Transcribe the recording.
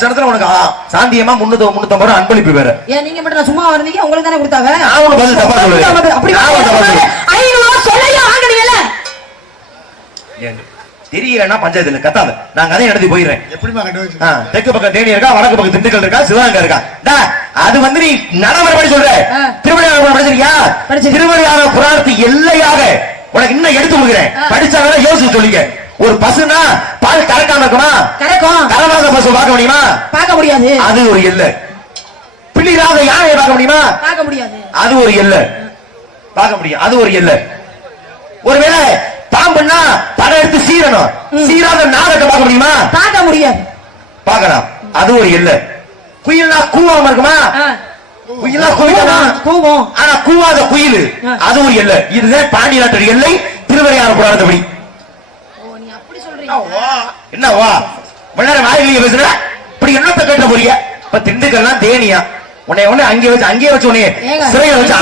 உனக்கு சாந்தியமா 350 ரூபாய் அன்பளிப்பு வேற. ஏன் நீங்க மட்டும் சும்மா வந்தீங்க? உங்களுக்கு தானே கொடுத்தாங்க. நான் உனக்கு பதில் தப்பா சொல்லுவேன். அப்படி 500 ரூபாய் சொல்லையா வாங்குனீங்கல? தெரியலன்னா பஞ்சாயத்துல கத்தாத. நான் கதை நடத்தி போயிடுறேன். எப்படிமா கண்டுபிடிச்சு? தெற்கு பக்கம் தேனி இருக்கா, வடக்கு பக்கம் திண்டுக்கல் இருக்கா, சிவகங்கை இருக்கா. அது வந்து நீ நடைமுறைப்படி சொல்ற. திருவள்ளுவர் படிச்சிருக்கியா? திருவள்ளுவர் புராணத்து எல்லையாக உனக்கு இன்னும் எடுத்து கொடுக்குறேன். படிச்சாங்கன்னா யோசிச்சு சொல்லிக்க. ஒரு பசுனா பால் கறக்காம இருக்குமா? கறக்கும். கறவாத பசு பார்க்க முடியுமா? பார்க்க முடியாது. அது ஒரு எல்லை. பிள்ளைராத யானை பார்க்க முடியுமா? பார்க்க முடியாது. அது ஒரு எல்லை. பார்க்க முடியும். அது ஒரு எல்லை. ஒருவேளை பாம்புன்னா படம் எடுத்து சீரணும். சீராத நாகத்தை பார்க்க முடியுமா? பார்க்க முடியாது. பார்க்கலாம். அது ஒரு எல்லை. குயில்னா கூவாம இருக்குமா? குயிலா கூவும். ஆனா கூவாத குயில் அது ஒரு எல்லை. இதுதான் பாண்டி நாட்டு எல்லை. திருவள்ளுவர் புராணத்தபடி. என்ன வா மன்னர் வாயிலேயே பேசுற? இப்படி என்னத்த கேட்ட போறீங்க? இப்ப திண்டுக்கல்லாம் தேனியா உன்னை அங்கே வச்சு உன்னை சிறையை வச்சு